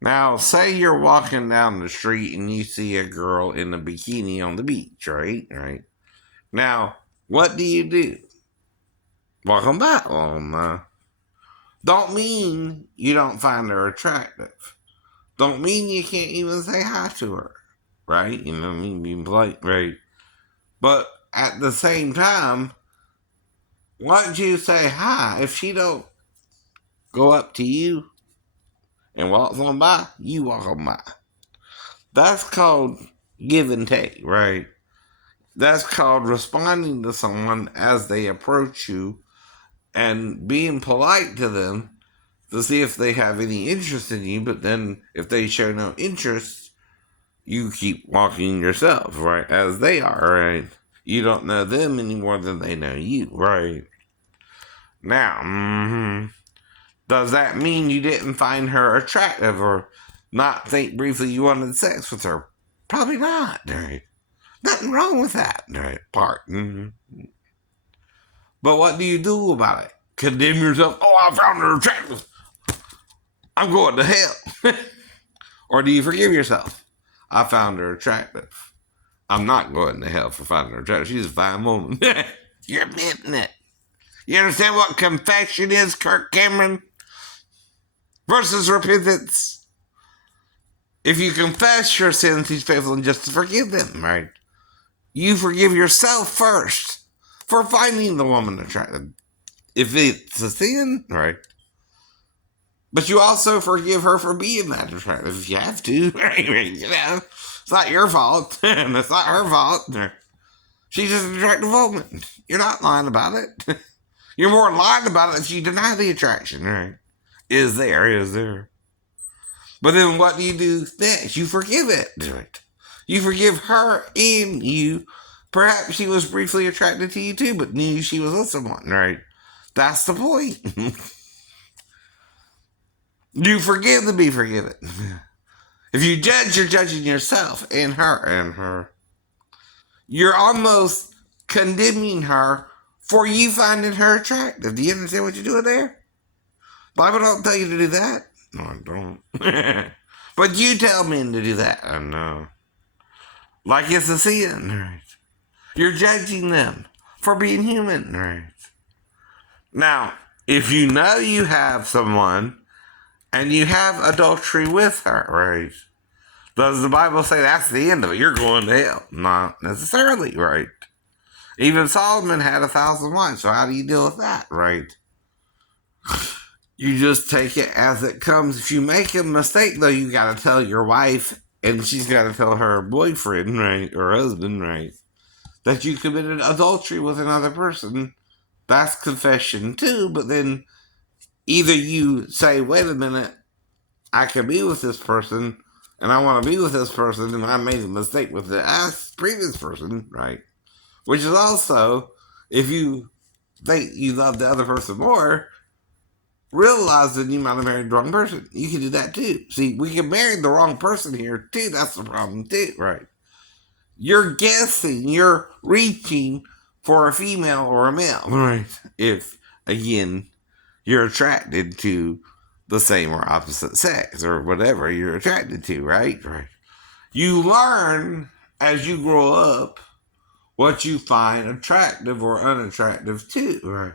Now, say you're walking down the street and you see a girl in a bikini on the beach, right? Right. Now, what do? Welcome back. Don't mean you don't find her attractive. Don't mean you can't even say hi to her, right? You know what I mean? Being polite, right? But at the same time, once you say hi, if she don't go up to you and walks on by, you walk on by. That's called give and take, right? That's called responding to someone as they approach you and being polite to them to see if they have any interest in you. But then if they show no interest, you keep walking yourself, right? As they are, right? You don't know them any more than they know you, right? Now, does that mean you didn't find her attractive or not think briefly you wanted sex with her? Probably not, right? Nothing wrong with that, right? Part. But what do you do about it? Condemn yourself? Oh, I found her attractive. I'm going to hell. Or do you forgive yourself? I found her attractive. I'm not going to hell for finding her attractive. She's a fine woman. You're admitting it. You understand what confession is, Kirk Cameron? Versus repentance. If you confess your sins, he's faithful and just to forgive them, right? You forgive yourself first for finding the woman attractive. If it's a sin, right? But you also forgive her for being that attractive if you have to, right? You know, it's not your fault, and it's not her fault. She's just an attractive woman. You're not lying about it. You're more lying about it if you deny the attraction, right? Is there. But then what do you do next? You forgive it, right? You forgive her and you. Perhaps she was briefly attracted to you too, but knew she was with someone, right? That's the point. You forgive to be forgiven. If you judge, you're judging yourself and her. You're almost condemning her for you finding her attractive. Do you understand what you're doing there? Bible don't tell you to do that. No, I don't. But you tell men to do that. I know. Like it's a sin, right? You're judging them for being human, right? Now, if you know you have someone and you have adultery with her, right? Does the Bible say that's the end of it? You're going to hell. Not necessarily, right? Even Solomon had 1,000 wives, so how do you deal with that, right? You just take it as it comes. If you make a mistake, though, you got to tell your wife, and she's got to tell her boyfriend, right, or husband, right, that you committed adultery with another person. That's confession, too, but then either you say, wait a minute, I can be with this person, and I want to be with this person, and I made a mistake with the previous person, right? Which is also, if you think you love the other person more, realize that you might have married the wrong person. You can do that too. See, we can marry the wrong person here too. That's the problem too, right? You're guessing, you're reaching for a female or a male, right? If, again, you're attracted to the same or opposite sex or whatever you're attracted to, right? Right. You learn as you grow up what you find attractive or unattractive too, right?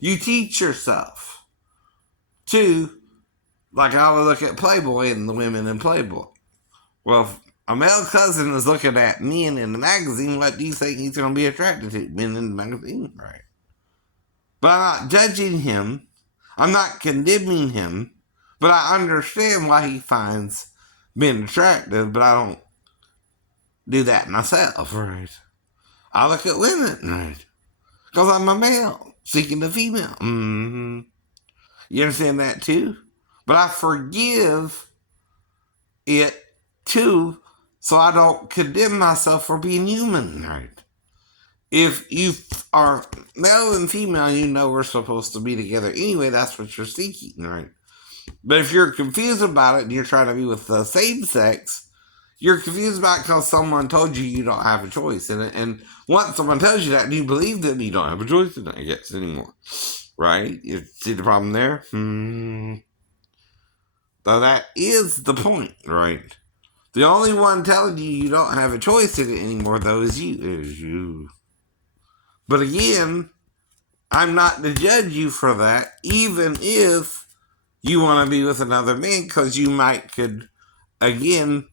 You teach yourself to, like I would look at Playboy and the women in Playboy. Well, if a male cousin is looking at men in the magazine, what do you think he's going to be attracted to? Men in the magazine, right? But I'm not judging him. I'm not condemning him. But I understand why he finds men attractive, but I don't do that myself, right? I look at women, right? Because I'm a male seeking a female. Mm-hmm. You understand that too? But I forgive it too, so I don't condemn myself for being human, right? If you are male and female, you know we're supposed to be together anyway. That's what you're seeking, right? But if you're confused about it and you're trying to be with the same sex, you're confused about it because someone told you don't have a choice in it. And once someone tells you that and you believe them, you don't have a choice in it, I guess, anymore. Right? You see the problem there? So that is the point, right? The only one telling you you don't have a choice in it anymore, though, is you. Is you. But again, I'm not to judge you for that, even if you want to be with another man, because you might could, again,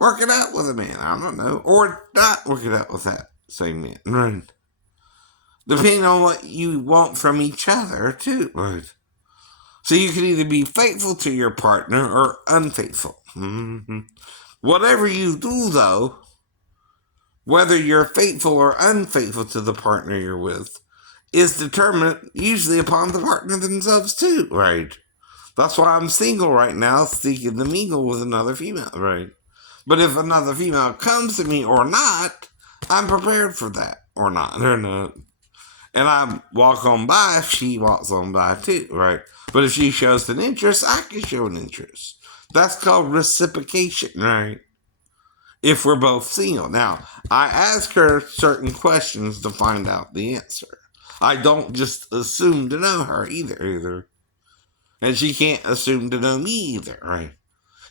work it out with a man. I don't know. Or not work it out with that same man, right? Depending on what you want from each other, too, right? So you can either be faithful to your partner or unfaithful. Mm-hmm. Whatever you do, though, whether you're faithful or unfaithful to the partner you're with, is determined usually upon the partner themselves, too, right? That's why I'm single right now, seeking to mingle with another female, right? But if another female comes to me or not, I'm prepared for that, or not, or not. And I walk on by if she walks on by too, right? But if she shows an interest, I can show an interest. That's called reciprocation, right? If we're both single. Now, I ask her certain questions to find out the answer. I don't just assume to know her either. And she can't assume to know me either, right?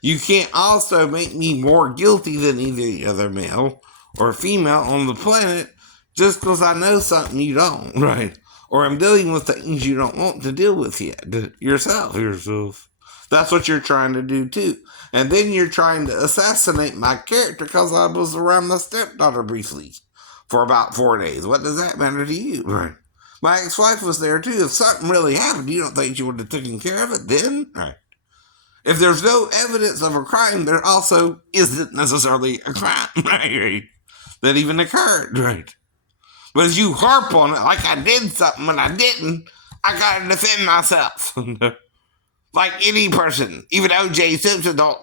You can't also make me more guilty than either other male or female on the planet just because I know something you don't, right? Or I'm dealing with things you don't want to deal with yet. Yourself. That's what you're trying to do too. And then you're trying to assassinate my character because I was around my stepdaughter briefly for about 4 days. What does that matter to you? Right. My ex-wife was there too. If something really happened, you don't think you would have taken care of it then? Right. If there's no evidence of a crime, there also isn't necessarily a crime, right? That even occurred, right? But as you harp on it like I did something when I didn't, I gotta defend myself. Like any person, even O.J. Simpson don't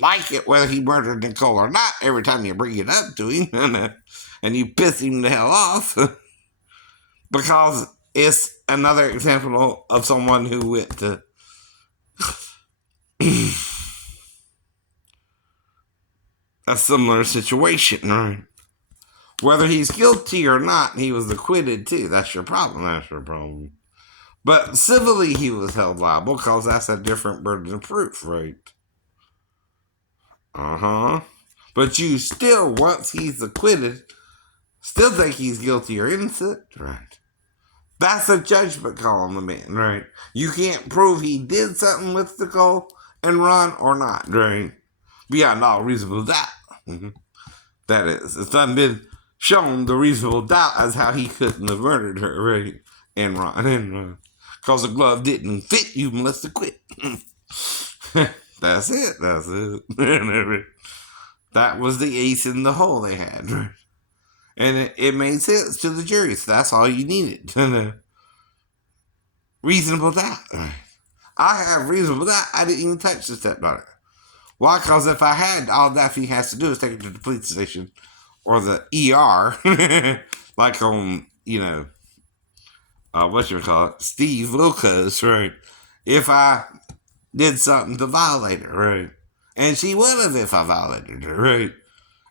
like it whether he murdered Nicole or not every time you bring it up to him and you piss him the hell off because it's another example of someone who went to a similar situation, right? Whether he's guilty or not, he was acquitted too. That's your problem. But civilly, he was held liable because that's a different burden of proof, right? But you still, once he's acquitted, still think he's guilty or innocent, right? That's a judgment call on the man, right? You can't prove he did something with Nicole and Ron or not, right? Beyond all reasonable doubt. That is, it's not been shown the reasonable doubt as how he couldn't have murdered her, right? And Ron, because the glove didn't fit, you must have quit. That's it. That was the ace in the hole they had, right? And it made sense to the jury, so that's all you needed. Reasonable doubt. Right? I have reasonable doubt. I didn't even touch the stepdaughter. Why? Because if I had, all that he has to do is take her to the police station or the ER, like on, Steve Wilkos, right? If I did something to violate her, right? And she would have if I violated her, right?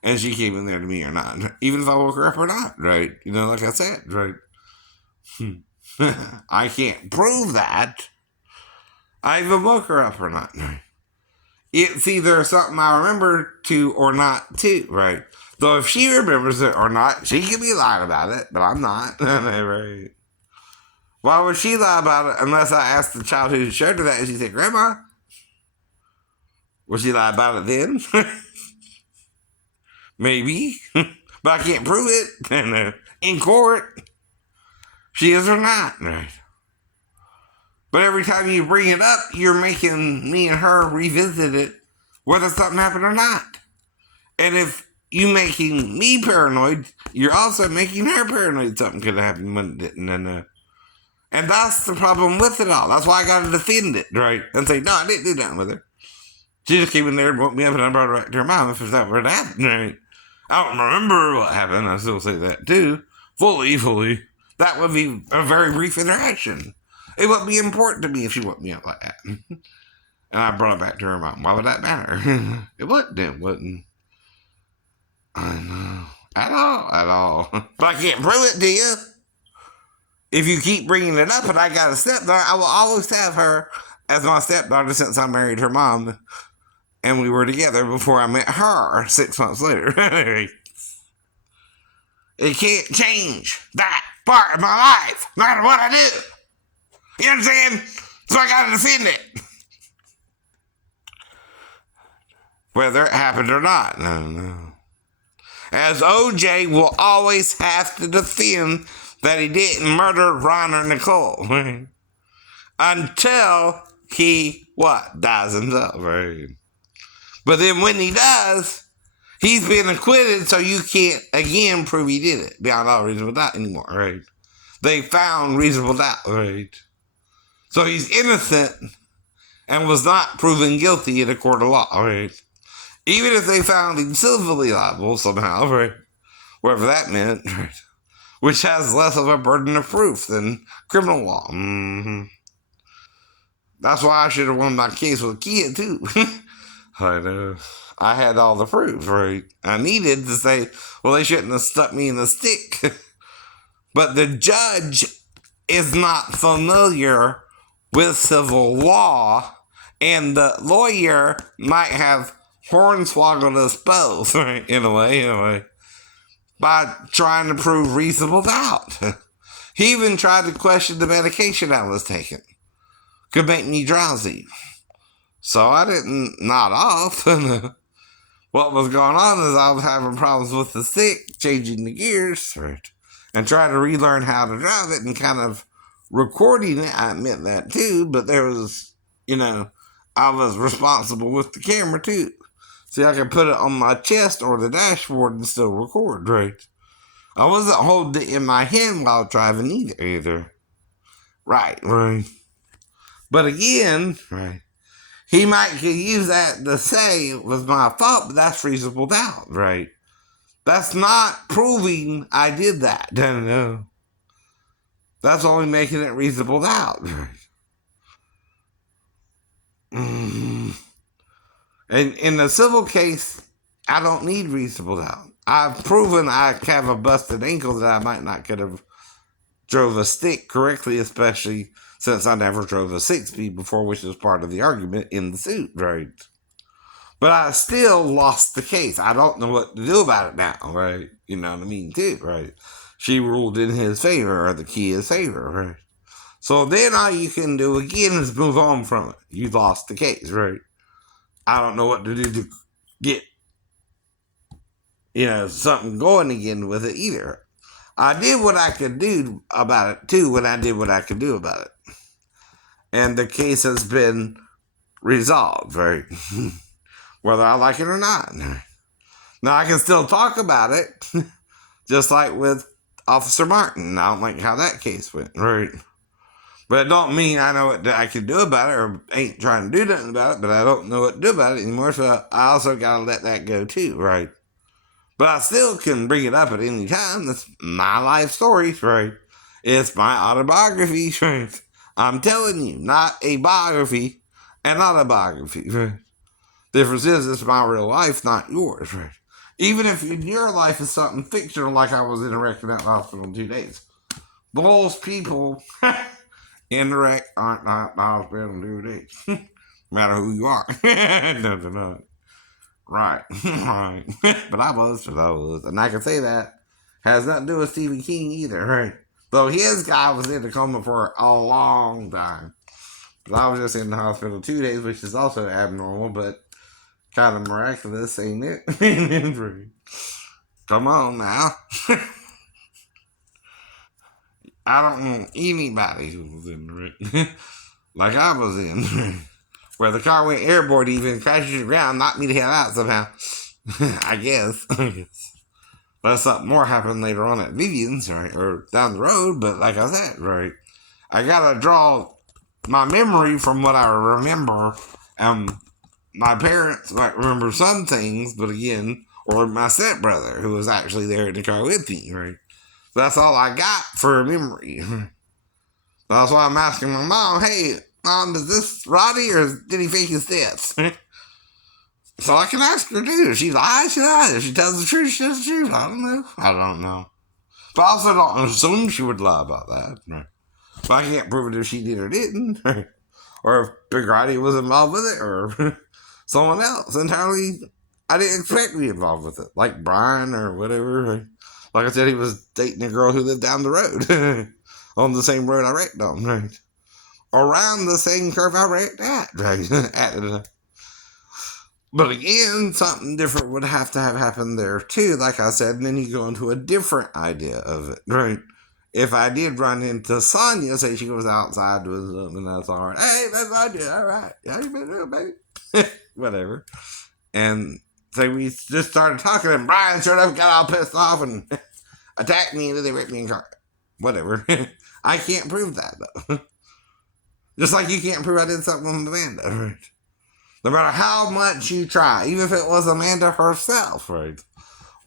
And she came in there to me or not, even if I woke her up or not, right? Like I said, right? I can't prove that. I even woke her up or not, right? It's either something I remember to or not to, right? Though if she remembers it or not, she can be lying about it, but I'm not, right? Why would she lie about it unless I asked the child who showed her that and she said, Grandma? Would she lie about it then? Maybe. But I can't prove it in court. She is or not, right? But every time you bring it up, you're making me and her revisit it, whether something happened or not. And if you making me paranoid, you're also making her paranoid something could happen when it didn't. And that's the problem with it all. That's why I got to defend it, right? And say, no, I didn't do nothing with her. She just came in there and woke me up and I brought her back to her mom if that were to happen, right? I don't remember what happened. I still say that too. Fully. That would be a very brief interaction. It wouldn't be important to me if she woke me up like that. And I brought her back to her mom. Why would that matter? It wouldn't. I know. At all. But I can't prove it to you. If you keep bringing it up and I got a stepdaughter, I will always have her as my stepdaughter since I married her mom, and we were together before I met her 6 months later. It can't change that part of my life, no matter what I do. You understand? So I gotta defend it. Whether it happened or not. No. As OJ will always have to defend that he didn't murder Ron or Nicole. Until he, dies himself, right? But then when he does, he's been acquitted, so you can't, again, prove he did it beyond all reasonable doubt anymore, right? They found reasonable doubt, right? So he's innocent and was not proven guilty in a court of law, right? Even if they found him civilly liable somehow, right? Whatever that meant, right? Which has less of a burden of proof than criminal law. Mm-hmm. That's why I should have won my case with Kia, too. I know. I had all the proof, right? I needed to say, well, they shouldn't have stuck me in the stick. But the judge is not familiar with civil law, and the lawyer might have hornswoggled us both, right? In a way, by trying to prove reasonable doubt. He even tried to question the medication I was taking. Could make me drowsy. So I didn't nod off. What was going on is I was having problems with the stick, changing the gears, right? And trying to relearn how to drive it and kind of recording it. I admit that too, but there was, I was responsible with the camera too. See, I could put it on my chest or the dashboard and still record, right? I wasn't holding it in my hand while driving either. Right. But again, right, he might could use that to say it was my fault, but that's reasonable doubt, right? That's not proving I did that. No. That's only making it reasonable doubt, right? Mm-hmm. And in a civil case, I don't need reasonable doubt. I've proven I have a busted ankle that I might not could have drove a stick correctly, especially since I never drove a 6-speed before, which is part of the argument in the suit, right? But I still lost the case. I don't know what to do about it now, right? You know what I mean, too, right? She ruled in his favor, or the Kia's favor, right? So then all you can do again is move on from it. You lost the case, right? I don't know what to do to get, something going again with it either. I did what I could do about it, too, when I did what I could do about it. And the case has been resolved, right? Whether I like it or not. Now, I can still talk about it, just like with Officer Martin. I don't like how that case went, right? But it don't mean I know what I can do about it or ain't trying to do nothing about it, but I don't know what to do about it anymore, so I also got to let that go too, right? But I still can bring it up at any time. That's my life story, right? It's my autobiography, right? I'm telling you, not a biography, an autobiography, right? Difference is, it's my real life, not yours, right? Even if in your life is something fictional, like I was in a wreck in that hospital in 2 days. Those people in the wreck aren't not in the hospital in 2 days. No matter who you are. No. Right. Right. But I was. And I can say that has nothing to do with Stephen King either, right? Though his guy was in the coma for a long time. But I was just in the hospital 2 days, which is also abnormal, but kind of miraculous, ain't it? Come on now. I don't want anybody who was in the wreck like I was in, where the car went airborne, even crashed to the ground, knocked me the hell out somehow. I guess. But something more happened later on at Vivian's, right, or down the road. But like I said, right, I gotta draw my memory from what I remember. My parents might remember some things, but again, or my stepbrother who was actually there in the car with me, right? That's all I got for a memory. That's why I'm asking my mom, hey, Mom, is this Roddy or did he fake his death? So I can ask her too. If she lies, she lies. If she tells the truth, she tells the truth. I don't know. But I also don't assume she would lie about that. Right? But I can't prove it if she did or didn't. Right? or if Big Roddy was involved with it, or someone else entirely I didn't expect to be involved with it, like Brian or whatever. Like I said, he was dating a girl who lived down the road, on the same road I wrecked on, right? Around the same curve I wrecked at, right? But again, something different would have to have happened there too, like I said, and then you go into a different idea of it, right? If I did run into Sonya, say she was outside doing something, that's all right. Hey, that's Sonya, all right. How you been doing, baby? Whatever. And say we just started talking, and Brian showed up, got all pissed off, and attacked me, and then they ripped me in the car. Whatever. I can't prove that, though. Just like you can't prove I did something with Amanda, right? No matter how much you try, even if it was Amanda herself, right?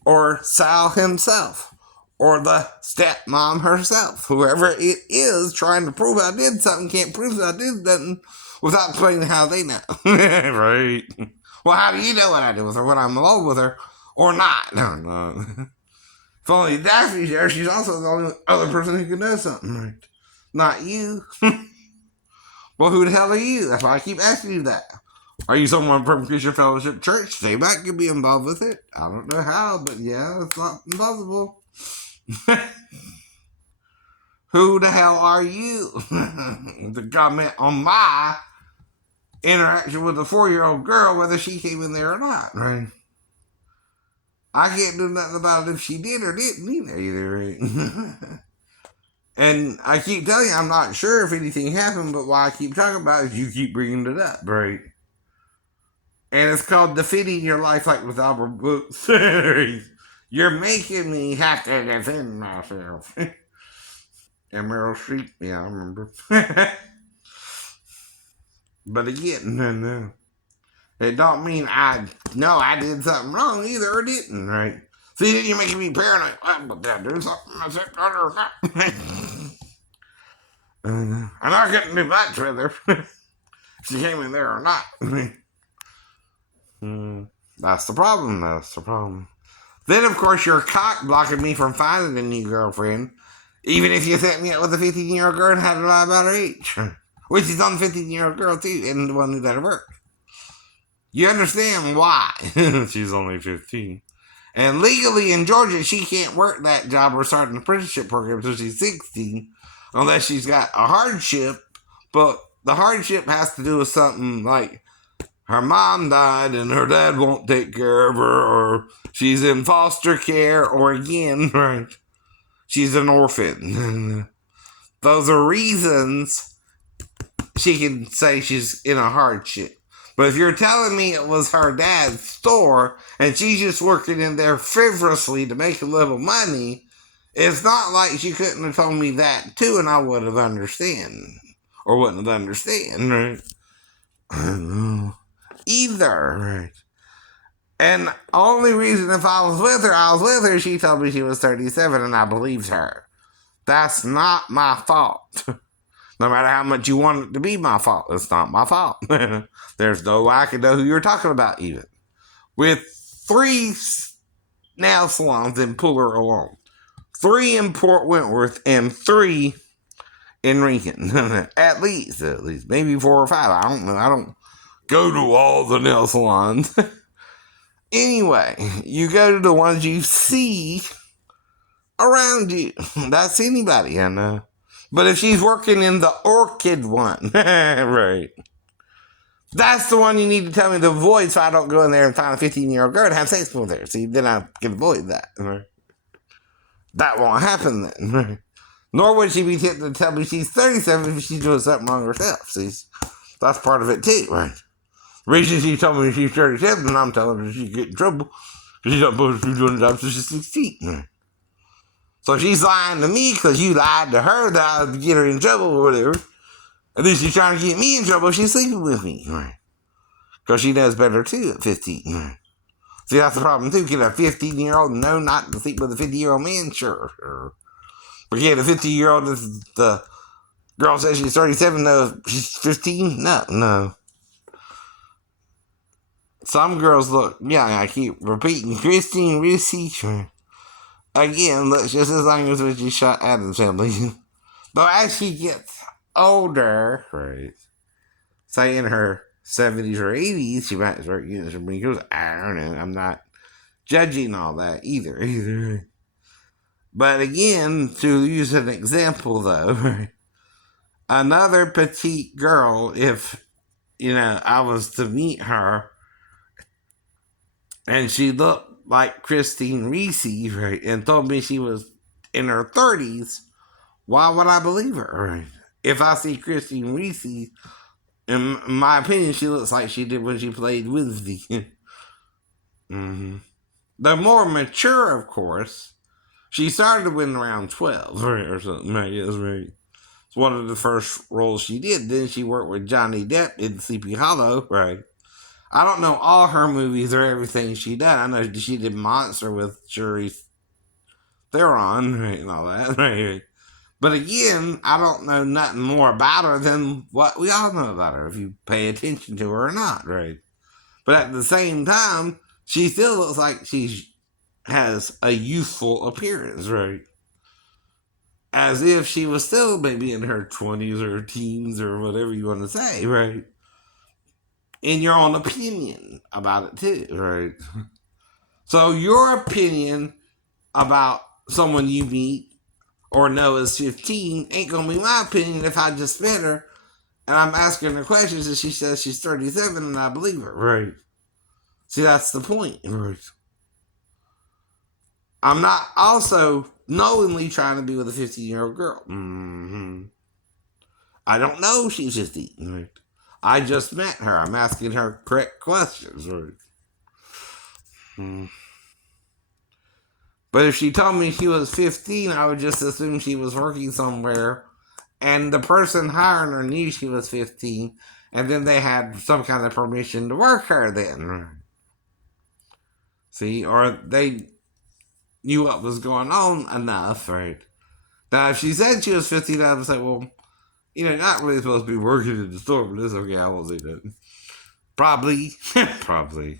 Or Sal himself, or the stepmom herself, whoever it is trying to prove I did something can't prove that I did nothing without explaining how they know. Right? Well, how do you know what I did with her when I'm alone with her or not? No. If only Daphne's there, she's also the only other person who can know something, right? Not you. Well, who the hell are you? That's why I keep asking you that. Are you someone from Christian Fellowship Church? They might could be involved with it. I don't know how, but yeah, it's not impossible. Who the hell are you to comment on my interaction with a 4-year-old girl, whether she came in there or not, right? I can't do nothing about it if she did or didn't either, right? And I keep telling you, I'm not sure if anything happened, but why I keep talking about it is you keep bringing it up, right? And it's called Defending Your Life Like with Albert Brooks. You're making me have to defend myself. And Meryl Streep, yeah, I remember. But again, no. It don't mean I know I did something wrong either or didn't, right? See, then you're making me paranoid. But did I do something I said or not? And I couldn't do much with her. If she came in there or not. That's the problem. That's the problem. Then, of course, you're cock blocking me from finding a new girlfriend, even if you set me up with a 15-year-old girl and had to lie about her age. Which is on the 15-year-old girl, too, and the one who let her work. You understand why? She's only 15. And legally in Georgia, she can't work that job or start an apprenticeship program until she's 16, unless she's got a hardship. But the hardship has to do with something like her mom died and her dad won't take care of her, or she's in foster care, or again, right, she's an orphan. Those are reasons she can say she's in a hardship. But if you're telling me it was her dad's store and she's just working in there frivolously to make a little money, it's not like she couldn't have told me that too and I would have understand. Or wouldn't have understand, right? I don't know. Either, right? And only reason if I was with her, she told me she was 37 and I believed her. That's not my fault. No matter how much you want it to be my fault, it's not my fault. There's no way I can know who you're talking about even. With 3 nail salons in Puller alone. 3 in Port Wentworth and 3 in Lincoln. At least. Maybe 4 or 5. I don't know. I don't go to all the nail salons. Anyway, you go to the ones you see around you. That's anybody, I know. But if she's working in the orchid one, right, that's the one you need to tell me to avoid so I don't go in there and find a 15-year-old girl and have sex with her. See, then I can avoid that. Right? That won't happen then. Right? Nor would she be tempted to tell me she's 37 if she's doing something wrong herself. See, that's part of it too, right? The reason she told me she's 37 and I'm telling her she's getting in trouble because she's not supposed to be doing the job until she's 16. Right? So she's lying to me because you lied to her that I would get her in trouble or whatever. And then she's trying to get me in trouble. She's sleeping with me. Right? Because she knows better too at 15. Right? See, that's the problem too. Can a 15-year-old know not to sleep with a 50-year-old man? Sure. But can a 50-year-old, if the girl says she's 37, no, she's 15? No. Some girls look, yeah, I keep repeating, Christine Ricci. Again, looks just as long as when she shot Adam's family. But as she gets older, right, say in her 70s or 80s, she might start getting some wrinkles. I don't know. I'm not judging all that either. But again, to use an example though, another petite girl, if I was to meet her and she looked like Christine Reese, right, and told me she was in her 30s, why would I believe her, right? If I see Christine Reese, in my opinion, she looks like she did when she played Wednesday. hmm The more mature, of course, she started when around 12, right, or something, I guess, right? It's one of the first roles she did. Then she worked with Johnny Depp in Sleepy Hollow, right? I don't know all her movies or everything she did. I know she did Monster with Charlize Theron, right, and all that, right? But again, I don't know nothing more about her than what we all know about her, if you pay attention to her or not, right? But at the same time, she still looks like she has a youthful appearance, right? As if she was still maybe in her 20s or teens or whatever you want to say, right? In your own opinion about it, too, right? So, your opinion about someone you meet or know is 15 ain't gonna be my opinion if I just met her and I'm asking her questions and she says she's 37 and I believe her, right? See, that's the point, right? I'm not also knowingly trying to be with a 15-year-old girl. I don't know she's 15, right? I just met her. I'm asking her correct questions, right? Mm. But if she told me she was 15, I would just assume she was working somewhere and the person hiring her knew she was 15 and then they had some kind of permission to work her then, right? See, or they knew what was going on enough, right? Now, if she said she was 15, I would say, well, not really supposed to be working in the store, but it's okay, I won't say that. Probably, probably.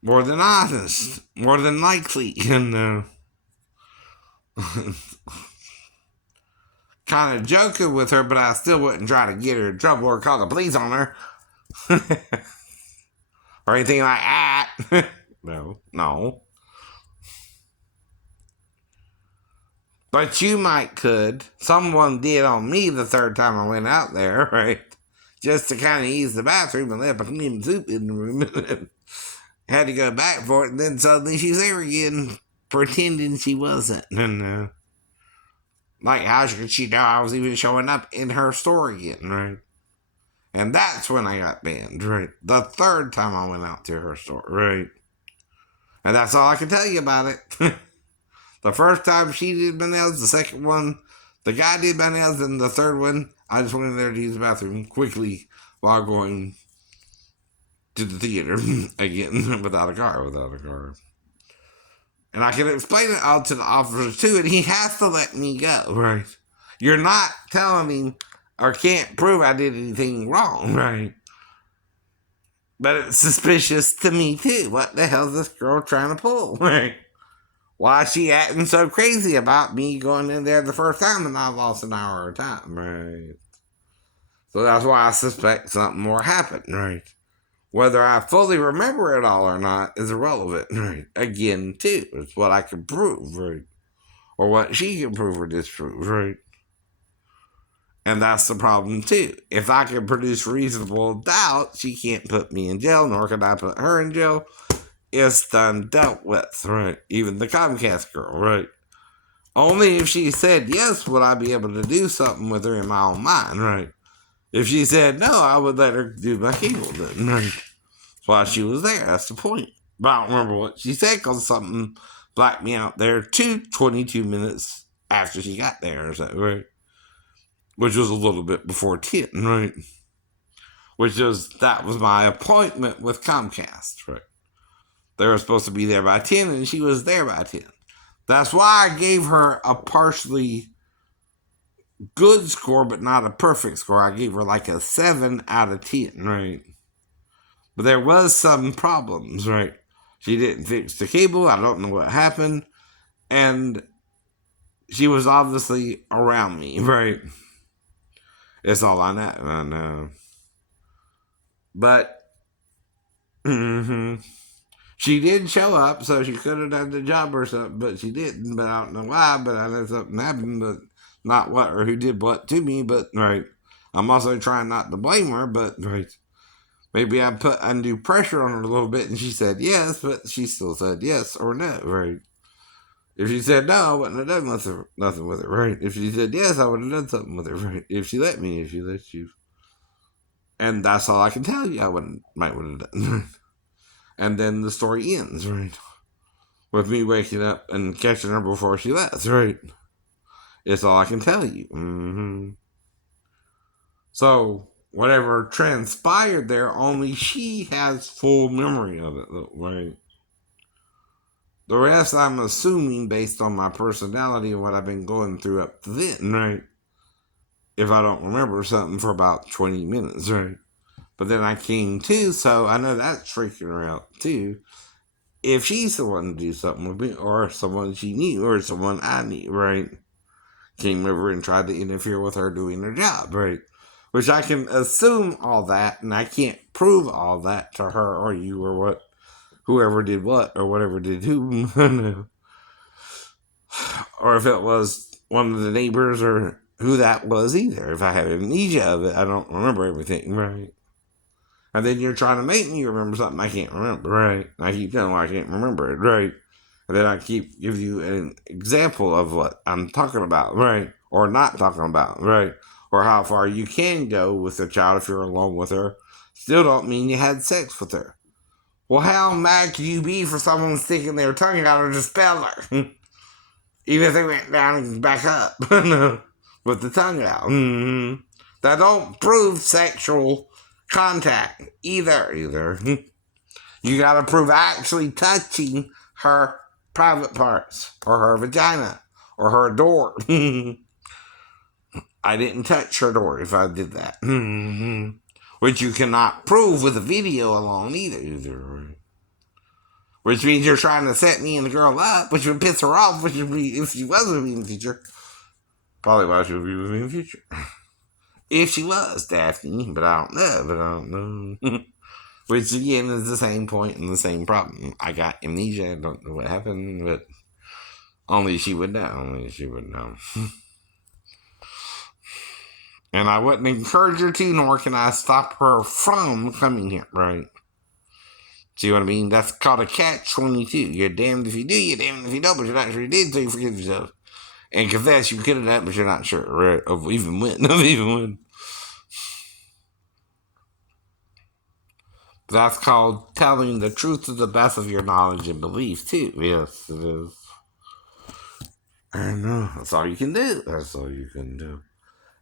More than honest, more than likely, and kind of joking with her, but I still wouldn't try to get her in trouble or call the police on her. Or anything like that. No. But you might could. Someone did on me the third time I went out there, right? Just to kind of use the bathroom and left a clean soup in the room. And had to go back for it, and then suddenly she's there again, pretending she wasn't. And, like, how could she know I was even showing up in her store again, right? And that's when I got banned, right? The third time I went out to her store, right? And that's all I can tell you about it. The first time she did my nails, the second one, the guy did my nails, and the third one, I just went in there to use the bathroom quickly while going to the theater again without a car. And I can explain it all to the officer too, and he has to let me go, right? You're not telling me or can't prove I did anything wrong, right? But it's suspicious to me too. What the hell is this girl trying to pull, right? Why is she acting so crazy about me going in there the first time and I lost an hour of time, right? So that's why I suspect something more happened, right? Whether I fully remember it all or not is irrelevant, right? Again, too, it's what I can prove, right? Or what she can prove or disprove, right? And that's the problem, too. If I can produce reasonable doubt, she can't put me in jail, nor can I put her in jail. It's done dealt with, right? Even the Comcast girl, right? Only if she said yes would I be able to do something with her in my own mind, right? If she said no, I would let her do my cable then, right? That's why she was there. That's the point. But I don't remember what she said because something blacked me out there 22 minutes after she got there or something, right? Which was a little bit before 10, right? That was my appointment with Comcast, right? They were supposed to be there by 10 and she was there by 10. That's why I gave her a partially good score, but not a perfect score. I gave her like a 7 out of 10, right? But there was some problems, right? She didn't fix the cable. I don't know what happened. And she was obviously around me, right? That's all I know. But she did show up, so she could have done the job or something, but she didn't. But I don't know why. But I know something happened, but not what or who did what to me. But right, I'm also trying not to blame her. But right, maybe I put undue pressure on her a little bit, and she said yes, but she still said yes or no. Right. If she said no, I wouldn't have done nothing with it. Right. If she said yes, I would have done something with it. Right. If she let me, if she let you. And that's all I can tell you. I might would have done. And then the story ends, right? With me waking up and catching her before she left, right? It's all I can tell you. So, whatever transpired there, only she has full memory of it, right? The rest I'm assuming based on my personality and what I've been going through up to then, right? If I don't remember something for about 20 minutes, right? But then I came to, so I know that's freaking her out too. If she's the one to do something with me, or someone she knew, or someone I knew, right? Came over and tried to interfere with her doing her job, right? Which I can assume all that, and I can't prove all that to her or you or what, whoever did what or whatever did who, or if it was one of the neighbors or who that was either. If I have amnesia of it, I don't remember everything, right? And then you're trying to make me remember something I can't remember, right? I keep telling you I can't remember it, right? And then I keep give you an example of what I'm talking about, right? Or not talking about, right? Or how far you can go with a child if you're alone with her. Still don't mean you had sex with her. Well, how mad can you be for someone sticking their tongue out of the speller? Even if they went down and back up with the tongue out. That don't prove sexual contact either. You gotta prove actually touching her private parts or her vagina or her door. I didn't touch her door if I did that. Which you cannot prove with a video alone either. Which means you're trying to set me and the girl up, which would piss her off, which would be, if she was with me in the future, probably why she would be with me in the future. If she was, Daphne, but I don't know. Which again is the same point and the same problem. I got amnesia, I don't know what happened, but only she would know. And I wouldn't encourage her to, nor can I stop her from coming here, right? See what I mean? That's called a catch-22. You're damned if you do, you're damned if you don't, but you're not sure you did, so you forgive yourself. And confess you could have done, but you're not sure, right? Of even when. That's called telling the truth to the best of your knowledge and belief, too. Yes, it is. I know. That's all you can do.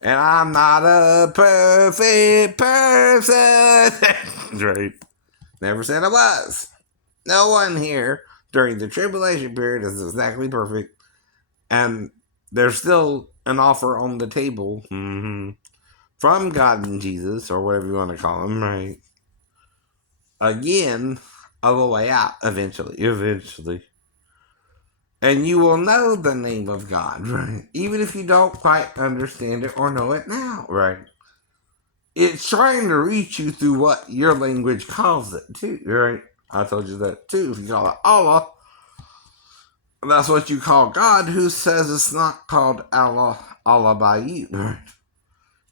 And I'm not a perfect person. Right. Never said I was. No one here during the tribulation period is exactly perfect. And there's still an offer on the table from God and Jesus, or whatever you want to call him, right? Again, of a way out, eventually. And you will know the name of God, right? Even if you don't quite understand it or know it now, right? It's trying to reach you through what your language calls it, too, right? I told you that, too. If you call it Allah, that's what you call God, who says it's not called Allah by you, right?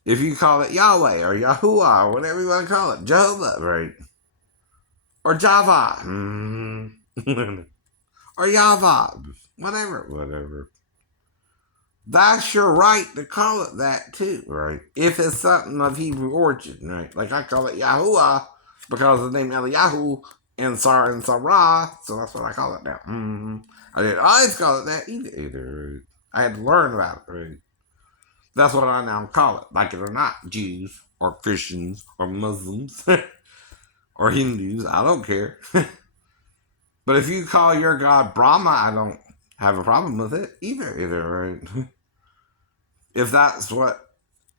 If you call it Yahweh or Yahuwah or whatever you want to call it, Jehovah, right? Or Java, or Yava, whatever. That's your right to call it that too, right? If it's something of Hebrew origin, right? Like I call it Yahuwah because of the name Eliyahu and Sarah and Sarah, so that's what I call it now. I didn't always call it that either. Right? I had to learn about it, right? That's what I now call it, like it or not, Jews or Christians or Muslims or Hindus, I don't care. But if you call your God Brahma, I don't have a problem with it either, right? If that's what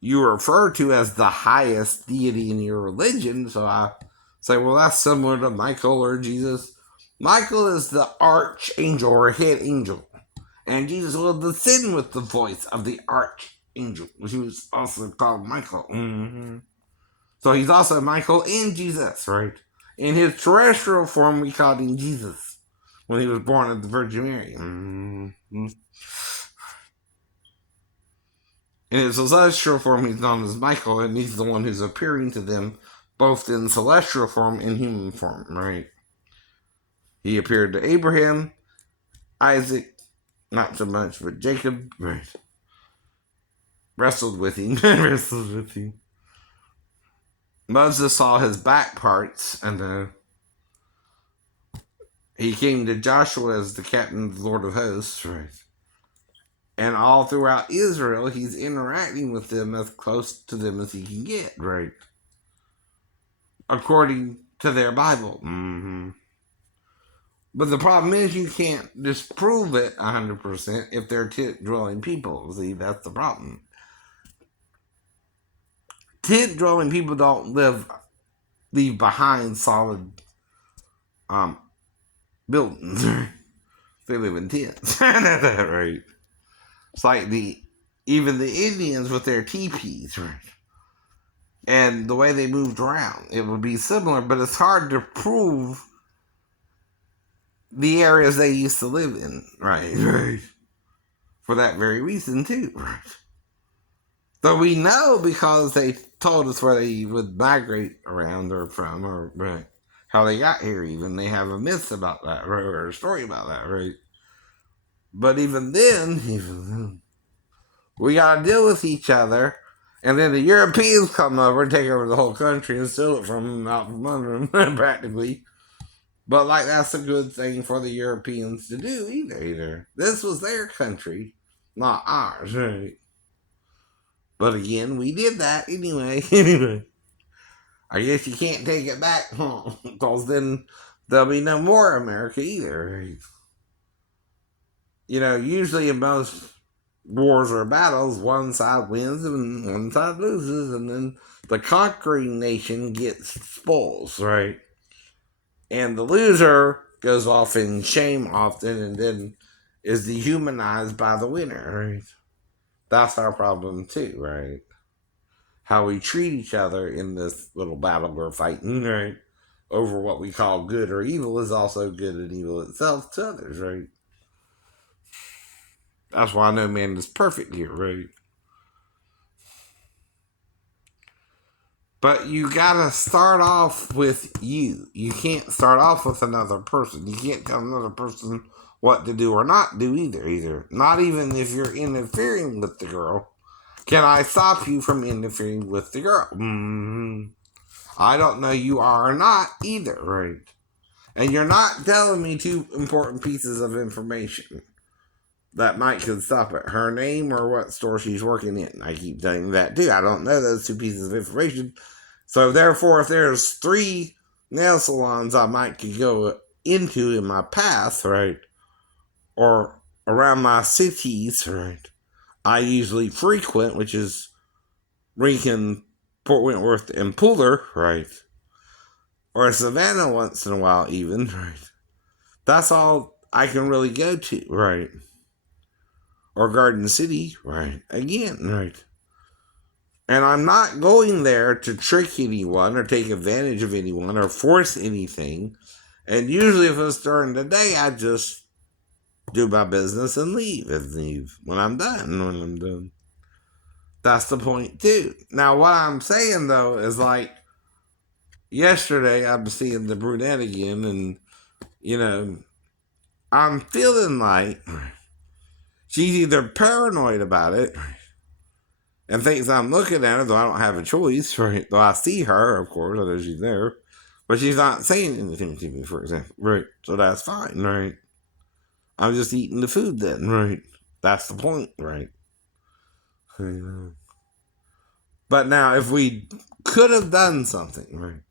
you refer to as the highest deity in your religion, so I say, well, that's similar to Michael or Jesus. Michael is the archangel or head angel, and Jesus will descend with the voice of the archangel, which was also called Michael. So he's also Michael and Jesus, right? In his terrestrial form, we called him Jesus when he was born of the Virgin Mary. Mm-hmm. In his celestial form, he's known as Michael, and he's the one who's appearing to them both in celestial form and human form, right? He appeared to Abraham, Isaac, not so much, but Jacob, right? Wrestled with him, wrestled with him. Moses saw his back parts, and he came to Joshua as the captain of the Lord of Hosts, right? And all throughout Israel, he's interacting with them as close to them as he can get, right? According to their Bible. Mm-hmm. But the problem is you can't disprove it 100% if they're tent-dwelling people. See, that's the problem. Tent-dwelling people don't leave behind solid buildings. They live in tents. Right? It's like even the Indians with their teepees, right? And the way they moved around. It would be similar, but it's hard to prove the areas they used to live in, right? Right. For that very reason, too, right? So we know because they told us where they would migrate around or from, or right, how they got here, even. They have a myth about that, right? Or a story about that, right? But even then, we got to deal with each other. And then the Europeans come over and take over the whole country and steal it from them, out from under them, practically. But, like, that's a good thing for the Europeans to do, either. This was their country, not ours, right? But again, we did that anyway. Anyway, I guess you can't take it back, because then there'll be no more America either, right? You know, usually in most wars or battles, one side wins and one side loses, and then the conquering nation gets spoils, right? And the loser goes off in shame often and then is dehumanized by the winner, right? That's our problem too, right? How we treat each other in this little battle we're fighting, right? Over what we call good or evil is also good and evil itself to others, right? That's why no man is perfect here, right? But you gotta start off with you. You can't start off with another person. You can't tell another person what to do or not do either. Not even if you're interfering with the girl. Can I stop you from interfering with the girl? I don't know you are or not either, right? And you're not telling me two important pieces of information that might could stop it. Her name or what store she's working in. I keep telling you that too. I don't know those two pieces of information. So therefore, if there's 3 nail salons I might could go into in my path, right? Or around my cities, right? I usually frequent, which is Rincon, Port Wentworth, and Pooler, right? Or Savannah once in a while, even, right? That's all I can really go to, right? Or Garden City, right? Again, right? And I'm not going there to trick anyone or take advantage of anyone or force anything. And usually, if it's during the day, I just do my business and leave when I'm done. That's the point, too. Now, what I'm saying, though, is like yesterday, I'm seeing the brunette again, and, you know, I'm feeling like she's either paranoid about it and thinks I'm looking at her, though I don't have a choice, right? Though I see her, of course, I know she's there, but she's not saying anything to me, for example, right? So that's fine, right? I'm just eating the food then, right? That's the point, right? But now, if we could have done something, right?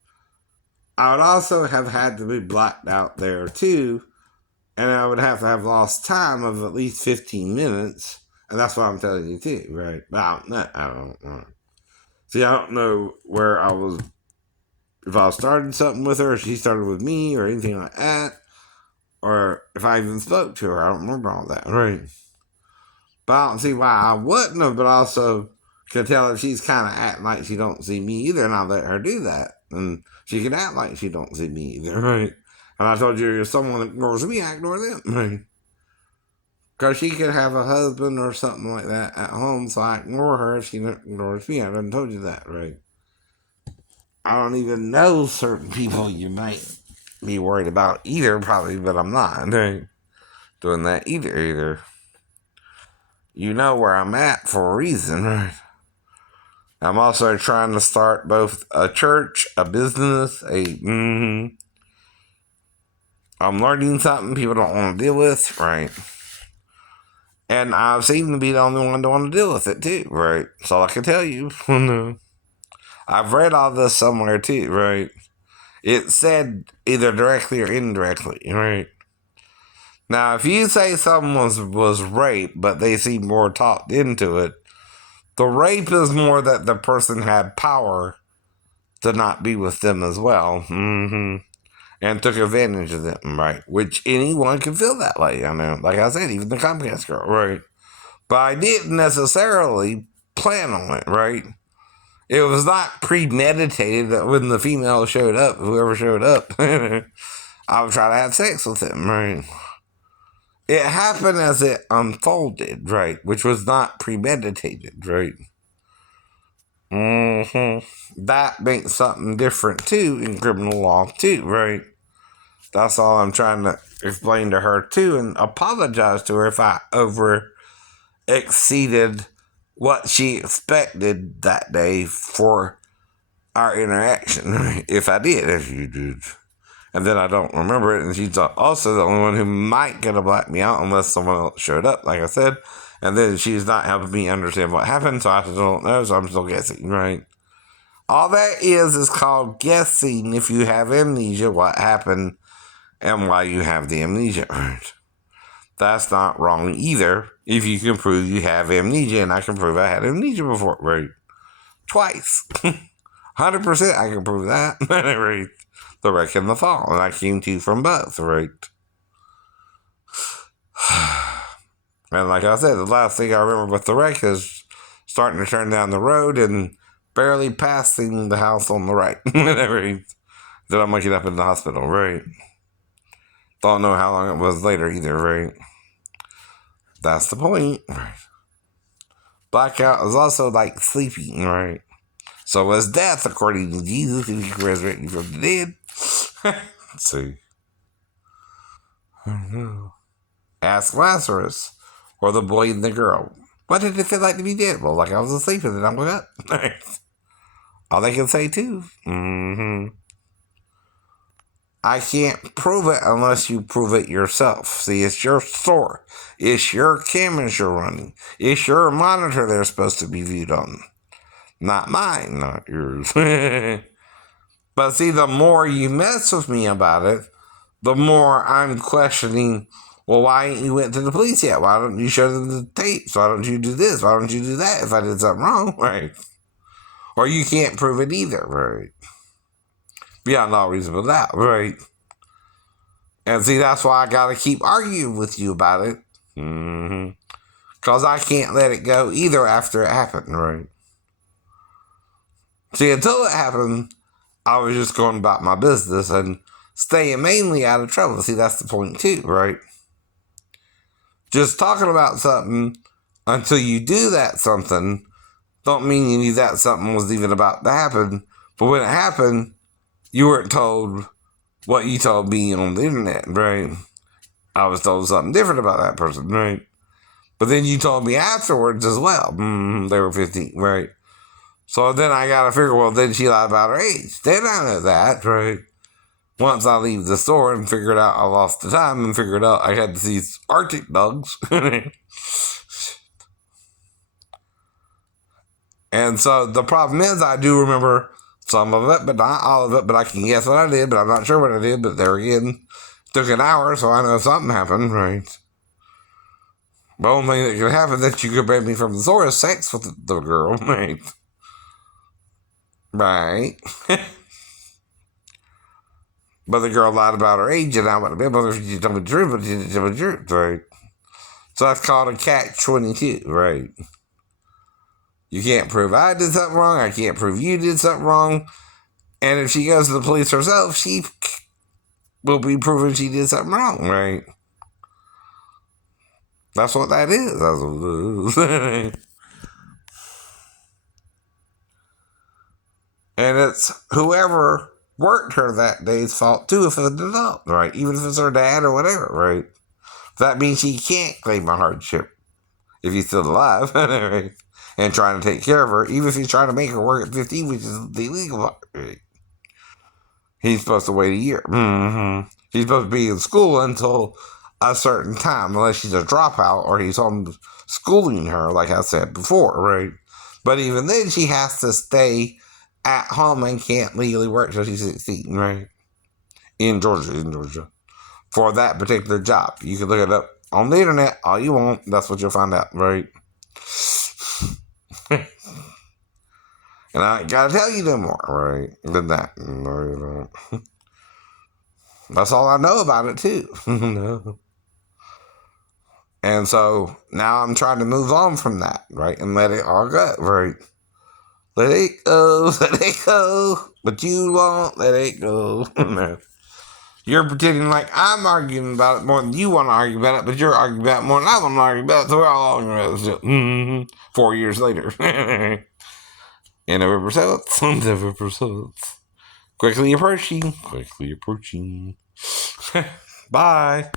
I would also have had to be blacked out there too, and I would have to have lost time of at least 15 minutes, and that's what I'm telling you too, right? But I don't know. See, I don't know where I was, if I started something with her, or she started with me, or anything like that, or if I even spoke to her. I don't remember all that, right? But I don't see why I wouldn't have, but also Could tell if she's kind of acting like she don't see me either, and I'll let her do that. And she can act like she don't see me either, right? And I told you, if someone ignores me, I ignore them, right? Because she could have a husband or something like that at home, so I ignore her if she ignores me. I done told you that, right? I don't even know certain people you might be worried about either, probably, but I'm not, right? Doing that either. You know where I'm at for a reason, right? I'm also trying to start both a church, a business, I'm learning something people don't want to deal with, right? And I seem to be the only one that want to deal with it too, right? That's all I can tell you. I've read all this somewhere too, right? It said either directly or indirectly, right? Now, if you say someone was raped, but they seem more talked into it, the rape is more that the person had power to not be with them as well. And took advantage of them, right? Which anyone can feel that way, I know. Like I said, even the Comcast girl, right? But I didn't necessarily plan on it, right? It was not premeditated that when the female showed up, whoever showed up, I would try to have sex with him, right? It happened as it unfolded, right? Which was not premeditated, right? That makes something different too in criminal law too, right? That's all I'm trying to explain to her too, and apologize to her if I over exceeded what she expected that day for our interaction. Right? If I did, as you did. And then I don't remember it, and she's also the only one who might get a black me out unless someone else showed up, like I said. And then she's not helping me understand what happened, so I still don't know, so I'm still guessing, right? All that is called guessing if you have amnesia, what happened and why you have the amnesia. Right? That's not wrong either if you can prove you have amnesia, and I can prove I had amnesia before, right? Twice. 100% I can prove that. Right? The wreck and the fall, and I came to from both, right? And like I said, the last thing I remember with the wreck is starting to turn down the road and barely passing the house on the right. Right? Then I'm waking up in the hospital, right? Don't know how long it was later either, right? That's the point, right? Blackout is also like sleeping, right? So was death, according to Jesus, if he could resurrect you from the dead. Let's see. Ask Lazarus or the boy and the girl. What did it feel like to be dead? Well, like I was asleep and then I woke up. All they can say too. I can't prove it unless you prove it yourself. See, it's your store. It's your cameras you're running. It's your monitor they're supposed to be viewed on. Not mine, not yours. But see, the more you mess with me about it, the more I'm questioning, well, why ain't you went to the police yet? Why don't you show them the tapes? Why don't you do this? Why don't you do that if I did something wrong? Right? Or you can't prove it either, right? Beyond all reasonable doubt, right? And see, that's why I gotta keep arguing with you about it. Because I can't let it go either after it happened, right? See, until it happened, I was just going about my business and staying mainly out of trouble. See, that's the point too, right? Just talking about something until you do that something don't mean you knew that something was even about to happen. But when it happened, you weren't told what you told me on the internet, right? I was told something different about that person, right? But then you told me afterwards as well. They were 15, right? So then I got to figure, well, then she lied about her age. Then I know that, right? Once I leave the store and figured out I lost the time and figured out I had these Arctic dogs. And so the problem is I do remember some of it, but not all of it. But I can guess what I did, but I'm not sure what I did. But there again, took an hour, so I know something happened, right? The only thing that could happen that you could prevent me from the store is sex with the girl, right? Right. But the girl lied about her age, and I would have been able to tell me the truth, but she didn't tell me the truth, right? So that's called a catch-22, right? You can't prove I did something wrong. I can't prove you did something wrong. And if she goes to the police herself, she will be proven she did something wrong, right? That's what that is. That's what it is. And it's whoever worked her that day's fault too if it's an adult, right? Even if it's her dad or whatever, right? That means she can't claim a hardship if he's still alive, right? And trying to take care of her, even if he's trying to make her work at 15, which is the illegal part, right? He's supposed to wait a year. Mm-hmm. He's supposed to be in school until a certain time, unless she's a dropout or he's home schooling her, like I said before, right? But even then, she has to stay at home and can't legally work till she's 16, right? In Georgia, for that particular job. You can look it up on the internet all you want. That's what you'll find out, right? And I ain't gotta tell you no more, right? Than that. No, that's all I know about it, too. No. And so now I'm trying to move on from that, right? And let it all go, right? Let it go, let it go. But you won't let it go. No. You're pretending like I'm arguing about it more than you want to argue about it, but you're arguing about it more than I want to argue about it, so we're all arguing about it still. 4 years later. And November 7th, November 7th. Quickly approaching. Bye.